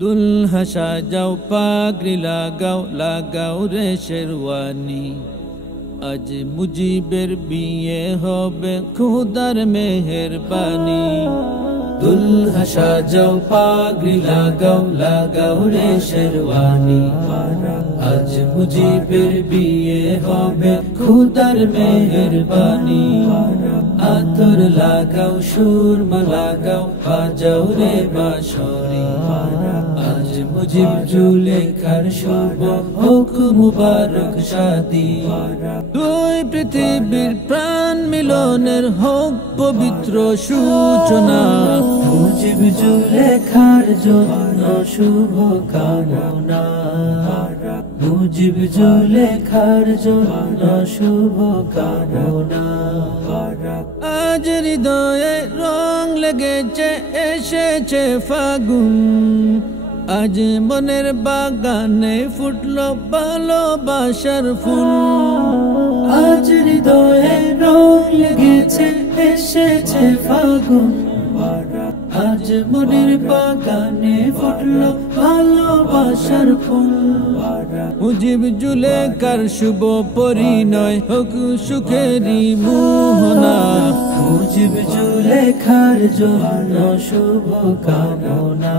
দুলহা সাজাও পাগড়ি লাগাও লাগাও রে শেরওয়ানি, আজ মুজিবের বিয়ে হবে খোদার মেহেরবানি। দুলহা সাজাও পাগড়ি লাগাও লাগাও রে শেরওয়ানি, আজ মুজিবের বিয়ে হবে খোদার মেহেরবানি। আতর লাগাও সুরমা লাগাও বাজাও রে বাঁশরি, আজ মুজিব জুলেখার শুভ হোক মুবারক শাদি। দুই পৃথিবীর প্রাণ মিলনের হোক পবিত্র সূচনা, মুজিব জুলেখার জন্য শুভ কামনা, মুজিব জুলেখার জন্য শুভ কামনা। আজ হৃদয়ে রং লেগেছে এসেছে ফাগুন, আজ মনের বাগানে ফুটলো ভালোবাসার ফুল। আজ হৃদয়ে রং লেগেছে এসেছে ফাগুন, আজ মনের বাগানে ফুটলো ভালোবাসার ফুল। মুজিব জুলেখার শুভ পরিণয় হোক সুখেরই মোহনা, মুজিব জুলেখার জন্য শুভ কামনা,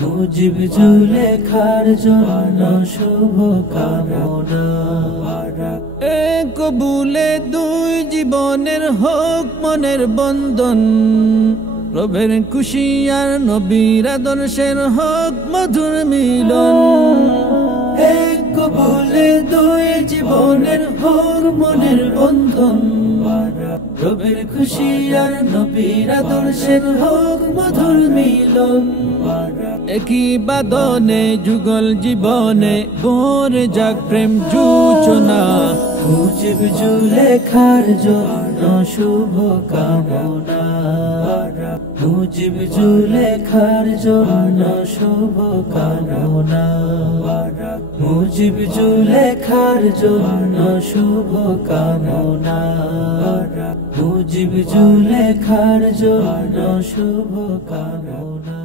মুজিব জুলেখার জন্য শুভ কামনা। এক কবুলে দুই জীবনের হোক মনের বন্ধন, প্রভের খুশি আর নবীর আদর্শের হোক মধুর মিলন। এক কবুলে দুই জীবনের হোক মনের বন্ধন, প্রভের খুশি আর নবীর আদর্শের হোক মধুর মিলন। একই বাদনে যুগল জীবনে ভরে যাক প্রেম সূচনা, মুজিব জুলেখার জন্য শুভ কামনা, মুজিব জুলেখার জন্য শুভ কামনা, মুজিব জুলেখার জন্য শুভ কামনা, মুজিব জুলেখার জন্য শুভ কামনা।